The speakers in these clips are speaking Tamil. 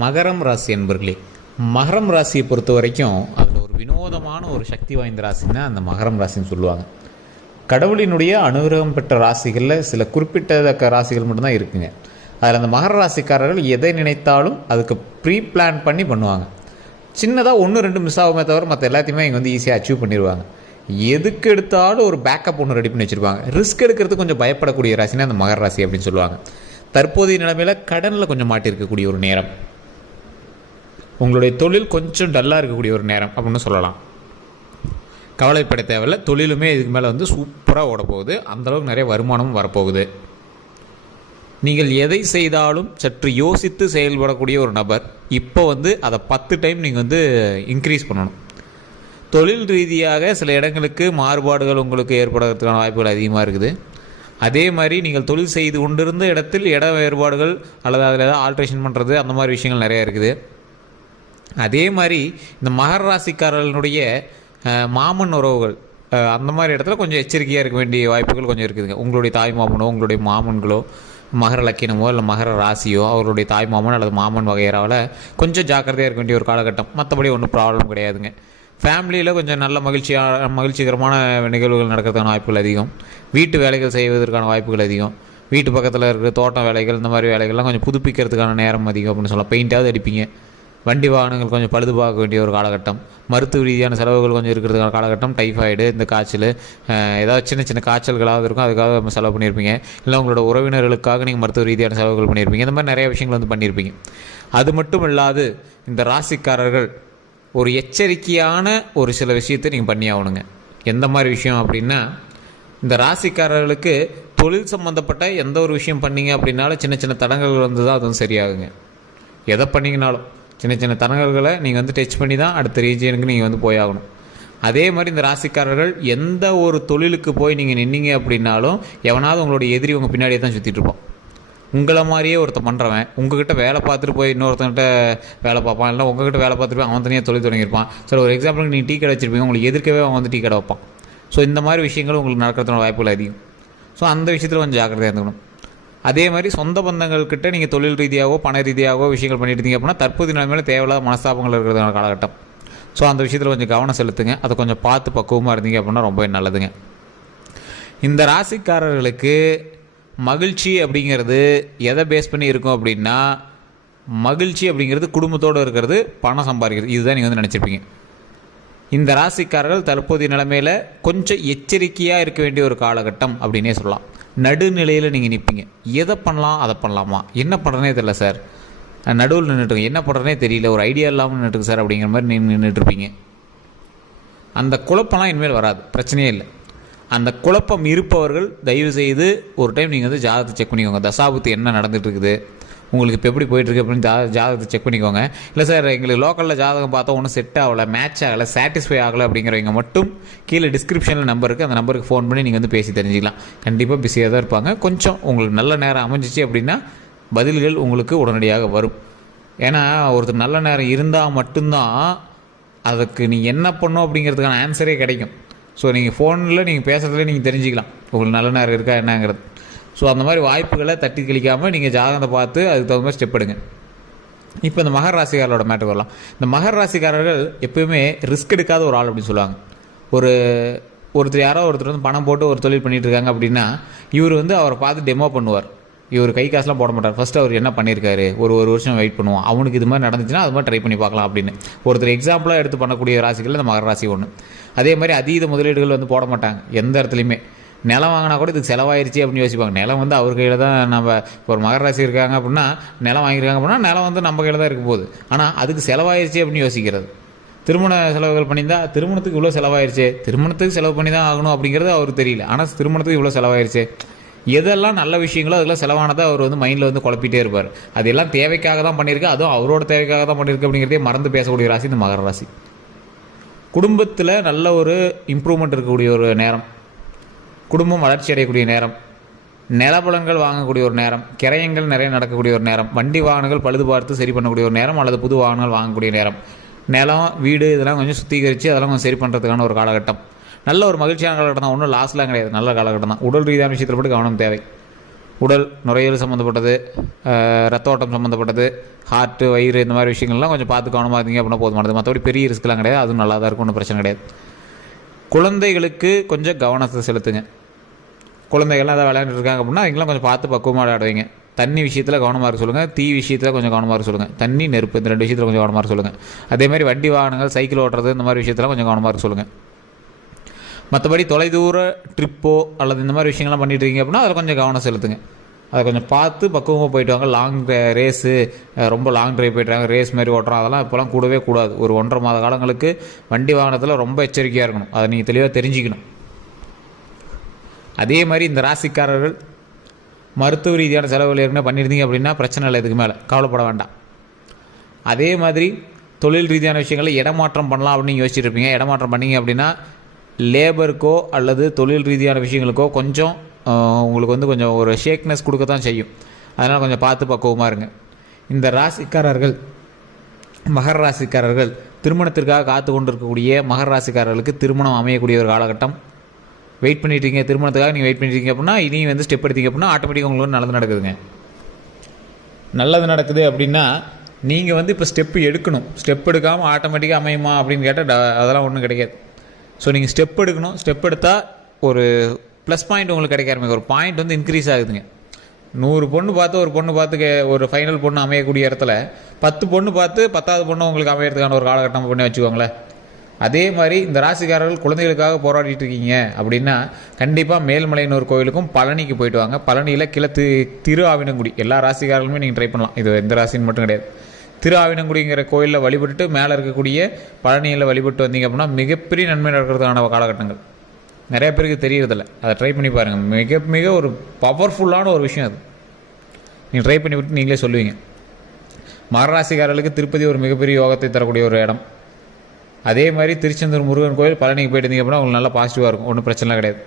மகரம் ராசி என்பர்களே, மகரம் ராசியை பொறுத்த வரைக்கும் அதில் ஒரு வினோதமான ஒரு சக்தி வாய்ந்த ராசின்னா அந்த மகரம் ராசின்னு சொல்லுவாங்க. கடவுளினுடைய அனுகிரகம் பெற்ற ராசிகளில் சில குறிப்பிட்டத்தக்க ராசிகள் மட்டும்தான் இருக்குங்க. அதில் அந்த மகர ராசிக்காரர்கள் எதை நினைத்தாலும் அதுக்கு ப்ரீ பிளான் பண்ணி பண்ணுவாங்க. சின்னதாக 1-2 மிஸ் ஆகுமே தவிர மற்ற எல்லாத்தையுமே இங்கே வந்து ஈஸியாக அச்சீவ் பண்ணிடுவாங்க. எதுக்கு எடுத்தாலும் ஒரு பேக்கப் ஒன்று ரெடி பண்ணி வச்சுருப்பாங்க. ரிஸ்க் எடுக்கிறதுக்கு கொஞ்சம் பயப்படக்கூடிய ராசினா அந்த மகர ராசி அப்படின்னு சொல்லுவாங்க. தற்போதைய நிலைமையில் கடனில் கொஞ்சம் மாட்டியிருக்கக்கூடிய ஒரு நேரம், உங்களுடைய தொழில் கொஞ்சம் டல்லாக இருக்கக்கூடிய ஒரு நேரம் அப்படின்னு சொல்லலாம். கவலைப்பட தேவையில்லை, தொழிலுமே இதுக்கு மேலே வந்து சூப்பராக ஓடப்போகுது. அந்தளவுக்கு நிறைய வருமானமும் வரப்போகுது. நீங்கள் எதை செய்தாலும் சற்று யோசித்து செயல்படக்கூடிய ஒரு நபர். இப்போ வந்து அதை 10 டைம் நீங்கள் வந்து இன்க்ரீஸ் பண்ணணும். தொழில் ரீதியாக சில இடங்களுக்கு மாறுபாடுகள் உங்களுக்கு ஏற்படுறதுக்கான வாய்ப்புகள் அதிகமாக இருக்குது. அதே மாதிரி நீங்கள் தொழில் செய்து கொண்டிருந்த இடத்தில் இட வேறுபாடுகள் அல்லது அதில் ஏதாவது ஆல்ட்ரேஷன் பண்ணுறது அந்த மாதிரி விஷயங்கள் நிறையா இருக்குது. அதே மாதிரி இந்த மகர ராசிக்காரர்களுடைய மாமன் உறவுகள் அந்த மாதிரி இடத்துல கொஞ்சம் எச்சரிக்கையாக இருக்க வேண்டிய வாய்ப்புகள் கொஞ்சம் இருக்குதுங்க. உங்களுடைய தாய் மாமனோ உங்களுடைய மாமன்களோ மகர லக்கினமோ இல்லை மகர ராசியோ அவருடைய தாய் மாமன் அல்லது மாமன் வகையறாவில் கொஞ்சம் ஜாக்கிரதையாக இருக்க வேண்டிய ஒரு காலகட்டம். மற்றபடி ஒன்றும் ப்ராப்ளம் கிடையாதுங்க. ஃபேமிலியில் கொஞ்சம் நல்ல மகிழ்ச்சிகரமான நிகழ்வுகள் நடக்கிறதுக்கான வாய்ப்புகள் அதிகம். வீட்டு வேலைகள் செய்வதற்கான வாய்ப்புகள் அதிகம். வீட்டு பக்கத்தில் இருக்கிற தோட்டம் வேலைகள் இந்த மாதிரி வேலைகள்லாம் கொஞ்சம் புதுப்பிக்கிறதுக்கான நேரம் அதிகம் அப்படின்னு சொல்லலாம். பெயிண்டாவது அடிப்பீங்க. வண்டி வாகனங்கள் கொஞ்சம் பழுது பார்க்க வேண்டிய ஒரு காலகட்டம். மருத்துவ ரீதியான செலவுகள் கொஞ்சம் இருக்கிறதுக்கான காலகட்டம். டைஃபாய்டு, இந்த காய்ச்சல், ஏதாவது சின்ன சின்ன காய்ச்சல்களாவது இருக்கும், அதுக்காக நம்ம செலவு பண்ணியிருப்பீங்க. இல்லை உங்களோட உறவினர்களுக்காக நீங்கள் மருத்துவ ரீதியான செலவுகள் பண்ணியிருப்பீங்க. இந்த மாதிரி நிறைய விஷயங்கள் வந்து பண்ணியிருப்பீங்க. அது மட்டும் இல்லாது இந்த ராசிக்காரர்கள் ஒரு எச்சரிக்கையான ஒரு சில விஷயத்தை நீங்கள் பண்ணி ஆகணுங்க. எந்த மாதிரி விஷயம் அப்படின்னா, இந்த ராசிக்காரர்களுக்கு தொழில் சம்மந்தப்பட்ட எந்த ஒரு விஷயம் பண்ணிங்க அப்படின்னாலும் சின்ன சின்ன தடங்கல்கள் வந்து தான் அது வந்து சரியாகுங்க. எதை பண்ணிங்கனாலும் சின்ன சின்ன தடங்கல்களை நீங்கள் வந்து டச் பண்ணி தான் அடுத்த ரீஜியனுக்கு நீங்கள் வந்து போயாகணும். அதே மாதிரி இந்த ராசிக்காரர்கள் எந்த ஒரு தொழிலுக்கு போய் நீங்கள் நின்னீங்க அப்படின்னாலும் எவனாவது உங்களுடைய எதிரி உங்கள் பின்னாடியே தான் சுற்றிட்டு இருப்பான். உங்களை மாதிரியே ஒருத்தன் பண்ணுறவன் உங்ககிட்ட வேலை பார்த்துட்டு போய் இன்னொருத்தன்கிட்ட வேலை பார்ப்பான். இல்லை உங்ககிட்ட வேலை பார்த்துட்டு போய் அவன் தனியாக தொழில் தொடங்கியிருப்பான். சரி, ஒரு எக்ஸாம்பிளுக்கு நீங்கள் டீ கடை வச்சுருப்பீங்க, உங்களுக்கு எதிர்க்கவே அவன் வந்து டீ கடை வைப்பான். ஸோ இந்த மாதிரி விஷயங்கள் உங்களுக்கு நடக்கிறதுன வாய்ப்புகள் அதிகம். ஸோ அந்த விஷயத்தில் கொஞ்சம் ஜாக்கிரதையாக இருந்துக்கணும். அதே மாதிரி சொந்த பந்தங்கள்கிட்ட நீங்கள் தொழில் ரீதியாகவோ பண ரீதியாகவோ விஷயங்கள் பண்ணிட்டு இருந்தீங்க அப்படின்னா தற்போதைய நிலைமையில் தேவையில்லாத மனஸ்தாபங்கள் இருக்கிறதுனால காலகட்டம். ஸோ அந்த விஷயத்தில் கொஞ்சம் கவனம் செலுத்துங்க. அதை கொஞ்சம் பார்த்து பக்குவமாக இருந்தீங்க அப்படின்னா ரொம்ப நல்லதுங்க. இந்த ராசிக்காரர்களுக்கு மகிழ்ச்சி அப்படிங்கிறது எதை பேஸ் பண்ணி இருக்கும் அப்படின்னா, மகிழ்ச்சி அப்படிங்கிறது குடும்பத்தோடு இருக்கிறது, பணம் சம்பாதிக்கிறது. இதுதான் நீங்கள் வந்து நினச்சிருப்பீங்க. இந்த ராசிக்காரர்கள் தற்போதைய நிலைமையில் கொஞ்சம் எச்சரிக்கையாக இருக்க வேண்டிய ஒரு காலகட்டம் அப்படின்னே சொல்லலாம். நடுநிலையில் நீங்கள் நிற்பீங்க. எதை பண்ணலாம் அதை பண்ணலாமா, என்ன பண்ணுறனே தெரியல சார், நடுவில் நின்றுட்டுருங்க, என்ன பண்ணுறனே தெரியல, ஒரு ஐடியா இல்லாமல் நின்றுட்டுருக்கு சார் அப்படிங்கிற மாதிரி நீங்கள் நின்றுட்டுருப்பீங்க. அந்த குழப்பம்லாம் இனிமேல் வராது, பிரச்சனையே இல்லை. அந்த குழப்பம் இருப்பவர்கள் தயவுசெய்து ஒரு டைம் நீங்கள் வந்து ஜாதகத்தை செக் பண்ணிக்கோங்க. தசாபுத்தி என்ன நடந்துகிட்டு இருக்குது, உங்களுக்கு இப்போ எப்படி போயிட்டுருக்கு அப்படின்னு ஜாதகத்தை செக் பண்ணிக்கோங்க. இல்லை சார் எங்களுக்கு லோக்கலில் ஜாதகம் பார்த்தா ஒன்றும் செட் ஆகலை, மேட்ச் ஆகலை, சாட்டிஸ்ஃபை ஆகலை அப்படிங்கிறவங்க மட்டும் கீழே டிஸ்கிரிப்ஷனில் நம்பர் இருக்குது, அந்த நம்பருக்கு ஃபோன் பண்ணி நீங்கள் வந்து பேசி தெரிஞ்சிக்கலாம். கண்டிப்பாக பிஸியாக தான் இருப்பாங்க. கொஞ்சம் உங்களுக்கு நல்ல நேரம் அமைஞ்சிச்சு அப்படின்னா பதில்கள் உங்களுக்கு உடனடியாக வரும். ஏன்னா ஒருத்தர் நல்ல நேரம் இருந்தால் மட்டும்தான் அதுக்கு நீங்கள் என்ன பண்ணணும் அப்படிங்கிறதுக்கான ஆன்சரே கிடைக்கும். ஸோ நீங்கள் ஃபோனில் நீங்கள் பேசுகிறதுல நீங்கள் தெரிஞ்சிக்கலாம் உங்களுக்கு நல்ல நேரம் இருக்கா என்னங்கிறது. ஸோ அந்த மாதிரி வாய்ப்புகளை தட்டி கழிக்காமல் நீங்கள் ஜாதகத்தை பார்த்து அதுக்கு தகுந்த மாதிரி ஸ்டெப் எடுங்க. இப்போ இந்த மகர ராசிக்காரரோட மேட்டர் வரலாம். இந்த மகர ராசிக்காரர்கள் எப்போயுமே ரிஸ்க் எடுக்காத ஒரு ஆள் அப்படின்னு சொல்லுவாங்க. ஒருத்தர் யாரோ ஒருத்தர் வந்து பணம் போட்டு ஒரு தொழில் பண்ணிகிட்டு இருக்காங்க அப்படின்னா இவர் வந்து அவரை பார்த்து டெமோ பண்ணுவார். இவர் கை காசுலாம் போட மாட்டார். ஃபஸ்ட்டு அவர் என்ன பண்ணியிருக்காரு ஒரு வருஷம் வெயிட் பண்ணுவோம், அவனுக்கு இது மாதிரி நடந்துச்சுன்னா அது மாதிரி ட்ரை பண்ணி பார்க்கலாம் அப்படின்னு ஒருத்தர் எக்ஸாம்பிளாக எடுத்து பண்ணக்கூடிய ராசிகள் இந்த மகர ராசி ஒன்று. அதே மாதிரி அதீத முதலீடுகள் வந்து போட மாட்டாங்க எந்த இடத்துலையுமே. நிலம் வாங்கினா கூட இதுக்கு செலவாயிருச்சு அப்படின்னு யோசிப்பாங்க. நிலம் வந்து அவர் கையில் தான். நம்ம ஒரு மகர ராசி இருக்காங்க அப்படின்னா நிலம் வாங்கியிருக்காங்க அப்படின்னா நிலம் வந்து நம்ம கையில் தான் இருக்க போகுது. ஆனால் அதுக்கு செலவாயிருச்சு அப்படின்னு யோசிக்கிறது. திருமண செலவுகள் பண்ணியிருந்தால் திருமணத்துக்கு இவ்வளோ செலவாயிருச்சு, திருமணத்துக்கு செலவு பண்ணி தான் ஆகணும் அப்படிங்கிறது அவருக்கு தெரியல. ஆனால் திருமணத்துக்கு இவ்வளோ செலவாயிருச்சு, எதெல்லாம் நல்ல விஷயங்களோ அதெல்லாம் செலவானதை அவர் வந்து மைண்டில் வந்து குழப்பிட்டே இருப்பார். அதெல்லாம் தேவைக்காக தான் பண்ணியிருக்கு, அதுவும் அவரோட தேவைக்காக தான் பண்ணியிருக்கு அப்படிங்கிறதே மறந்து பேசக்கூடிய ராசி இந்த மகர ராசி. குடும்பத்தில் நல்ல ஒரு இம்ப்ரூவ்மெண்ட் இருக்கக்கூடிய ஒரு நேரம், குடும்பம் வளர்ச்சி அடையக்கூடிய நேரம், நிலபலன்கள் வாங்கக்கூடிய ஒரு நேரம், கிரயங்கள் நிறைய நடக்கக்கூடிய ஒரு நேரம், வண்டி வாகனங்கள் பழுது பார்த்து சரி பண்ணக்கூடிய ஒரு நேரம் அல்லது புது வாகனங்கள் வாங்கக்கூடிய நேரம், நிலம் வீடு இதெல்லாம் கொஞ்சம் சுத்திகரித்து அதெல்லாம் கொஞ்சம் சரி பண்ணுறதுக்கான ஒரு காலகட்டம். நல்ல ஒரு மகிழ்ச்சியான காலகட்டம் தான், ஒன்றும் லாஸ்லாம் கிடையாது, நல்ல காலகட்டம் தான். உடல் ரீதியான விஷயத்தில் மட்டும் கவனம் தேவை. உடல் நுரையீரல் சம்மந்தப்பட்டது, ரத்த ஓட்டம் சம்மந்தப்பட்டது, ஹார்ட்டு, வயிறு, இந்த மாதிரி விஷயங்கள்லாம் கொஞ்சம் பார்த்து கவனமாக இருந்தீங்க அப்படின்னா போதுமானது. மற்றபடி பெரிய ரிஸ்க்லாம் கிடையாது, அதுவும் நல்லா தான் இருக்கும், ஒன்றும் பிரச்சனை கிடையாது. குழந்தைகளுக்கு கொஞ்சம் கவனத்தை செலுத்துங்க. குழந்தைகள்லாம் எதாவது விளையாண்டுட்டு இருக்காங்க அப்படின்னா அவங்களாம் கொஞ்சம் பார்த்து பக்குவமாக விளையாடுவீங்க. தண்ணி விஷயத்தில் கவனமாக இருக்க சொல்லுங்கள், தீ விஷயத்தில் கொஞ்சம் கவனமாக இருக்க சொல்லுங்கள். தண்ணி, நெருப்பு, இந்த 2 விஷயத்தில் கொஞ்சம் கவனமாக இருக்க சொல்லுங்கள். அதேமாதிரி வண்டி வாகனங்கள், சைக்கிள் ஓட்டுறது, இந்த மாதிரி விஷயத்தில் கொஞ்சம் கவனமாக இருக்க சொல்லுங்கள். மற்றபடி தொலைதூர ட்ரிப்போ அல்லது இந்த மாதிரி விஷயங்கள்லாம் பண்ணிட்டு இருக்கீங்க அப்படின்னா அதில் கொஞ்சம் கவனம் செலுத்துங்க. அதை கொஞ்சம் பார்த்து பக்குவமாக போயிட்டு வாங்க. லாங் ரேஸு, ரொம்ப லாங் ட்ரைவ் போய்ட்டுறாங்க, ரேஸ் மாதிரி ஓட்டுறோம், அதெல்லாம் இப்போலாம் கூடவே கூடாது. ஒரு 1.5 மாத காலங்களுக்கு வண்டி வாகனத்தில் ரொம்ப எச்சரிக்கையாக இருக்கணும். அதை நீங்கள் தெளிவாக தெரிஞ்சுக்கணும். அதே மாதிரி இந்த ராசிக்காரர்கள் மருத்துவ ரீதியான செலவுகள் ஏற்கனவே பண்ணியிருந்தீங்க அப்படின்னா பிரச்சனை இல்லை, இதுக்கு மேலே கவலைப்பட வேண்டாம். அதே மாதிரி தொழில் ரீதியான விஷயங்களில் இடமாற்றம் பண்ணலாம் அப்படின்னு யோசிச்சுட்டு இருப்பீங்க. இடமாற்றம் பண்ணிங்க அப்படின்னா லேபருக்கோ அல்லது தொழில் ரீதியான விஷயங்களுக்கோ கொஞ்சம் உங்களுக்கு கொஞ்சம் ஒரு ஷேக்னஸ் கொடுக்க தான் செய்யும். அதனால் கொஞ்சம் பார்த்து பக்குவமாக இருங்க. இந்த ராசிக்காரர்கள், மகர ராசிக்காரர்கள், திருமணத்திற்காக காத்து கொண்டு இருக்கக்கூடிய மகர ராசிக்காரர்களுக்கு திருமணம் அமையக்கூடிய ஒரு காலகட்டம். வெயிட் பண்ணிட்டீங்க, திருமணத்துக்காக நீங்கள் வெயிட் பண்ணிட்டீங்க அப்படின்னா இனி ஸ்டெப் எடுத்தீங்க அப்படின்னா ஆட்டோமேட்டிக்காக உங்களுக்கு நல்லது நடக்குதுங்க. நல்லது நடக்குது அப்படின்னா நீங்கள் இப்போ ஸ்டெப்பு எடுக்கணும். ஸ்டெப் எடுக்காமல் ஆட்டோமேட்டிக்காக அமையுமா அப்படின்னு கேட்டால் அதெல்லாம் ஒன்றும் கிடைக்காது. ஸோ நீங்கள் ஸ்டெப் எடுக்கணும். ஸ்டெப் எடுத்தால் ஒரு ப்ளஸ் பாயிண்ட் உங்களுக்கு கிடைக்க ஆரம்பிக்கும். ஒரு பாயிண்ட் இன்க்ரீஸ் ஆகுதுங்க. 100 பொண்ணு பார்த்து ஒரு பொண்ணு பார்த்து ஒரு ஃபைனல் பொண்ணு அமையக்கூடிய இடத்துல 10 பொண்ணு பார்த்து 10வது பொண்ணு உங்களுக்கு அமையறதுக்கான ஒரு காலகட்டம் பண்ணி வச்சுக்கோங்களேன். அதே மாதிரி இந்த ராசிக்காரர்கள் குழந்தைகளுக்காக போராடிட்டு இருக்கீங்க அப்படின்னா கண்டிப்பாக மேல்மலையனூர் கோயிலுக்கும் பழனிக்கு போயிட்டு வாங்க. பழனியில் திரு ஆவினங்குடி எல்லா ராசிக்காரர்களுமே நீங்கள் ட்ரை பண்ணலாம். இது எந்த ராசின்னு மட்டும் கிடையாது. திரு ஆவினங்குடிங்கிற கோயிலில் வழிபட்டு மேலே இருக்கக்கூடிய பழனியில் வழிபட்டு வந்தீங்க அப்படின்னா மிகப்பெரிய நன்மை நடக்கிறதுக்கான காலகட்டங்கள். நிறைய பேருக்கு தெரியறதில்ல, அதை ட்ரை பண்ணி பாருங்கள். மிக மிக ஒரு பவர்ஃபுல்லான ஒரு விஷயம் அது. நீங்கள் ட்ரை பண்ணி விட்டு நீங்களே சொல்லுவீங்க. மகராசிக்காரர்களுக்கு திருப்பதி ஒரு மிகப்பெரிய யோகத்தை தரக்கூடிய ஒரு இடம். அதே மாதிரி திருச்செந்தூர் முருகன் கோயில், பழனிக்கு போயிட்டு இருந்தீங்க அப்படின்னா உங்களுக்கு நல்லா பாசிட்டிவாக இருக்கும், ஒன்றும் பிரச்சனை கிடையாது.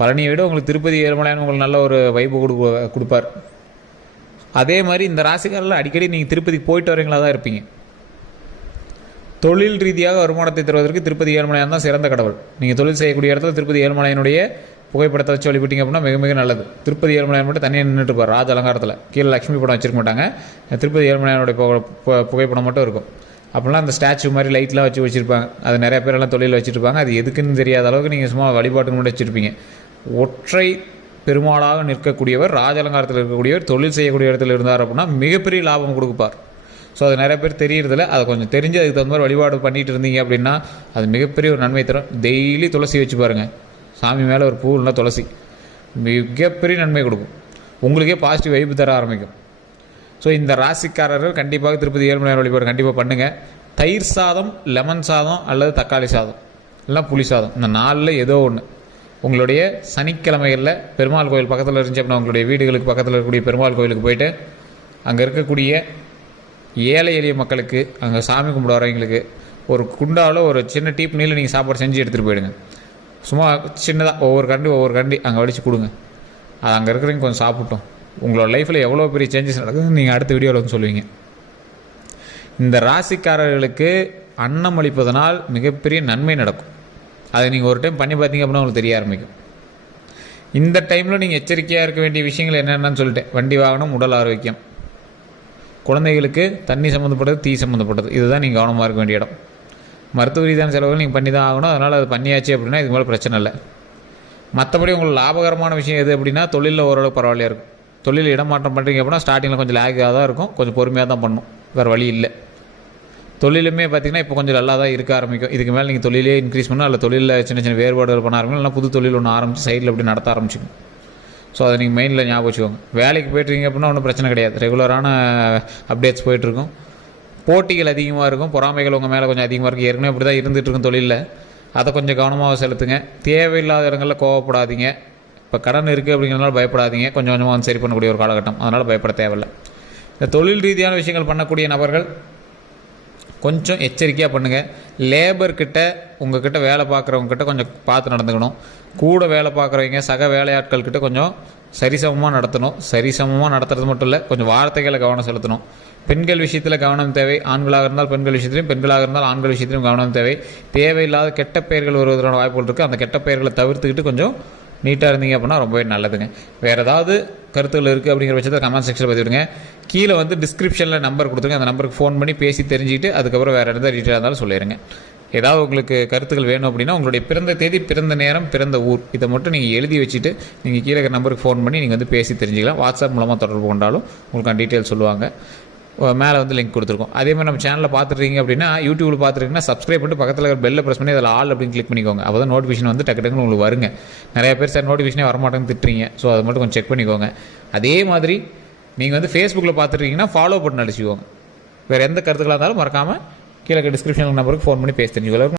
பழனியை விட உங்களுக்கு திருப்பதி ஏழுமலையான் உங்களுக்கு நல்ல ஒரு வைப்பு கொடுப்பார். அதே மாதிரி இந்த ராசிக்காரில் அடிக்கடி நீங்கள் திருப்பதிக்கு போயிட்டு வரீங்களா தான் இருப்பீங்க. தொழில் ரீதியாக வருமானத்தை தருவதற்கு திருப்பதி ஏழுமலையான் தான் சிறந்த கடவுள். நீங்கள் தொழில் செய்யக்கூடிய இடத்துல திருப்பதி ஏழுமலையானுடைய புகைப்படத்தை வச்சு வழிபட்டீங்க அப்படின்னா மிக மிக நல்லது. திருப்பதி ஏழுமலையான் மட்டும் தனியாக நின்றுட்டு இருப்பார் ராஜ அலங்காரத்தில். கீழே லட்சுமி படம் வச்சிருக்க மாட்டாங்க, திருப்பதி ஏழுமலையானுடைய புகைப்படம் மட்டும் இருக்கும். அப்படிலாம் அந்த ஸ்டாச்சு மாதிரி லைட்லாம் வச்சுருப்பாங்க. அது நிறைய பேரெல்லாம் தொழில் வச்சுருப்பாங்க. அது எதுக்குன்னு தெரியாத அளவுக்கு நீங்கள் சும்மா வழிபாட்டுக்கு மட்டும் வச்சுருப்பீங்க. ஒற்றை பெருமாளாக நிற்கக்கூடியவர், ராஜ அலங்காரத்தில் இருக்கக்கூடியவர், தொழில் செய்யக்கூடிய இடத்துல இருந்தார் அப்படின்னா மிகப்பெரிய லாபம் கொடுப்பார். ஸோ அது நிறைய பேர் தெரியறதில்ல. அதை கொஞ்சம் தெரிஞ்சு அதுக்கு தகுந்த மாதிரி வழிபாடு பண்ணிகிட்டு இருந்தீங்க அப்படின்னா அது மிகப்பெரிய ஒரு நன்மை தரும். டெய்லி துளசி வச்சு பாருங்கள். சாமி மேலே ஒரு பூ இல்லை துளசி மிகப்பெரிய நன்மை கொடுக்கும். உங்களுக்கே பாசிட்டிவ் வைப்பு தர ஆரம்பிக்கும். ஸோ இந்த ராசிக்காரர்கள் கண்டிப்பாக திருப்பதி ஏழுமலையான் வழிபாடு கண்டிப்பாக பண்ணுங்கள். தயிர் சாதம், லெமன் சாதம் அல்லது தக்காளி சாதம் இல்லைனா புளி சாதம், இந்த 4ல் ஏதோ ஒன்று உங்களுடைய சனிக்கிழமைகளில் பெருமாள் கோயில் பக்கத்தில் இருந்துச்சு அப்படின்னா உங்களுடைய வீடுகளுக்கு பக்கத்தில் இருக்கக்கூடிய பெருமாள் கோயிலுக்கு போயிட்டு அங்கே இருக்கக்கூடிய ஏழை எளிய மக்களுக்கு, அங்கே சாமி கும்பிட வரவங்களுக்கு ஒரு குண்டாவில் ஒரு சின்ன டீப் நீல நீங்கள் சாப்பாடு செஞ்சு எடுத்துகிட்டு போயிடுங்க. சும்மா சின்னதாக ஒவ்வொரு கண்டி அங்கே வடித்து கொடுங்க. அது அங்கே இருக்கிறவங்க கொஞ்சம் சாப்பிட்டோம். உங்களோட லைஃப்பில் எவ்வளோ பெரிய சேஞ்சஸ் நடக்குதுன்னு நீங்கள் அடுத்த வீடியோவில் சொல்லுவீங்க. இந்த ராசிக்காரர்களுக்கு அன்னம் அளிப்பதனால் மிகப்பெரிய நன்மை நடக்கும். அதை நீங்கள் ஒரு டைம் பண்ணி பார்த்தீங்க அப்படின்னா உங்களுக்கு தெரிய ஆரம்பிக்கும். இந்த டைமில் நீங்கள் எச்சரிக்கையாக இருக்க வேண்டிய விஷயங்கள் என்னென்னு சொல்லிட்டேன். வண்டி வாகனம், உடல் ஆரோக்கியம், குழந்தைகளுக்கு தண்ணி சம்மந்தப்பட்டது, தீ சம்மந்தப்பட்டது, இதுதான் நீங்கள் கவனமாக இருக்க வேண்டிய இடம். மருத்துவ ரீதியான செலவுகள் நீங்கள் பண்ணி தான் ஆகணும். அதனால் அது பண்ணியாச்சு அப்படின்னா இதுக்கு மேலே பிரச்சனை இல்லை. மற்றபடி உங்களுக்கு லாபகரமான விஷயம் எது அப்படின்னா தொழிலில் ஓரளவுக்கு பரவாயில்லையாக இருக்கும். தொழில் இடமாற்றம் பண்ணுறீங்க அப்படின்னா ஸ்டார்டிங்கில் கொஞ்சம் லேக்காக தான் இருக்கும், கொஞ்சம் பொறுமையாக தான் பண்ணணும், வேறு வழி இல்லை. தொழிலுமே பார்த்திங்கன்னா இப்போ கொஞ்சம் நல்லா தான் இருக்க ஆரம்பிக்கும். இதுக்கு மேலே நீங்கள் தொழிலே இன்க்ரீஸ் பண்ணால் அல்ல தொழிலில் சின்ன சின்ன வேறுபாடுகள் பண்ண ஆரம்பிக்கும், இல்லைனா புது தொழில் ஒன்று ஆரம்பித்து சைடில் அப்படி நடத்த ஆரம்பிச்சிக்கும். ஸோ அதை நீங்கள் மெயினில் ஞாபகம் வச்சுக்கோங்க. வேலைக்கு போய்ட்டுருக்கீங்க அப்படின்னா ஒன்றும் பிரச்சனை கிடையாது, ரெகுலரான அப்டேட்ஸ் போய்ட்டுருக்கும். போட்டிகள் அதிகமாக இருக்கும், பொறாமைகள் உங்கள் மேலே கொஞ்சம் அதிகமாக இருக்குது. ஏற்கனவே அப்படி தான் இருந்துகிட்ருக்கும் தொழிலில். அதை கொஞ்சம் கவனமாக செலுத்துங்க. தேவையில்லாத இடங்களில் கோவப்படாதீங்க. இப்போ கடன் இருக்குது அப்படிங்கிறதுனால பயப்படாதீங்க. கொஞ்சம் கொஞ்சமாக சரி பண்ணக்கூடிய ஒரு காலகட்டம், அதனால் பயப்பட தேவையில்லை. இந்த தொழில் ரீதியான விஷயங்கள் பண்ணக்கூடிய நபர்கள் கொஞ்சம் எச்சரிக்கையாக பண்ணுங்கள். லேபர்கிட்ட, உங்கள்கிட்ட வேலை பார்க்குறவங்கக்கிட்ட கொஞ்சம் பார்த்து நடந்துக்கணும். கூட வேலை பார்க்குறவங்க சக வேலையாட்கள்கிட்ட கொஞ்சம் சரிசமமாக நடத்தணும். சரிசமமாக நடத்துறது மட்டும் இல்லை, கொஞ்சம் வார்த்தைகளை கவனம் செலுத்தணும். பெண்கள் விஷயத்தில் கவனம் தேவை. ஆண்களாக இருந்தால் பெண்கள் விஷயத்திலையும், பெண்களாக இருந்தால் ஆண்கள் விஷயத்திலையும் கவனம் தேவை. தேவையில்லாத கெட்ட பெயர்கள் வருவதற்கான வாய்ப்புகள் இருக்குது. அந்த கெட்ட பெயர்களை தவிர்த்துக்கிட்டு கொஞ்சம் நீட்டாக இருந்தீங்க அப்படின்னா ரொம்பவே நல்லதுங்க. வேறு ஏதாவது கருத்துக்கள் இருக்குது அப்படிங்கிற பட்சத்தை கமெண்ட் செக்ஷனில் பதிவிடுங்க. கீழே வந்து டிஸ்கிரிப்ஷனில் நம்பர் கொடுத்துருங்க, அந்த நம்பருக்கு ஃபோன் பண்ணி பேசி தெரிஞ்சுக்கிட்டு அதுக்கப்புறம் வேறு எதாவது டீட்டெயிலாக இருந்தாலும் சொல்லிடுங்க. ஏதாவது உங்களுக்கு கருத்துக்கள் வேணும் அப்படின்னா உங்களுடைய பிறந்த தேதி, பிறந்த நேரம், பிறந்த ஊர் இதை மட்டும் நீங்கள் எழுதி வச்சுட்டு நீங்கள் கீழே இருக்கிற நம்பருக்கு ஃபோன் பண்ணி நீங்கள் வந்து பேசி தெரிஞ்சுக்கலாம். வாட்ஸ்அப் மூலமாக தொடர்பு கொண்டாலும் உங்களுக்கு டீட்டெயில் சொல்லுவாங்க. மேலே வந்து லிங்க் கொடுத்துருக்கோம். அதே மாதிரி நம்ம சேனலில் பார்த்துருக்கீங்க அப்படின்னா யூடியூப்பில் பார்த்துருக்கீங்கன்னா சப்ஸ்கிரைப் பண்ணிட்டு பக்கத்தில் இருக்கிற பெல்லை ப்ரெஸ் பண்ணி அதில் ஆல் அப்படின்னு கிளிக் பண்ணிக்கோங்க. அப்போ தான் நோட்டிஃபிகேஷன் வந்து டக்கு டக்குன்னு உங்களுக்கு வருங்க. நிறைய பேர் சார் நோட்டிஃபிகேஷனே வரமாட்டேன்னு திட்டுறீங்க. ஸோ அதை மட்டும் கொஞ்சம் செக் பண்ணிக்கோங்க. அதே மாதிரி நீங்கள் வந்து ஃபேஸ்புக்கில் பார்த்துருக்கீங்கன்னா ஃபாலோ பண்ணி அடிச்சுக்கோங்க. வேறு எந்த கருத்துக்களாக இருந்தாலும் மறக்காமல் கீழே டிஸ்கிரிப்ஷன் நம்பருக்கு ஃபோன் பண்ணி பேசி தெரிஞ்சுக்கலாம்.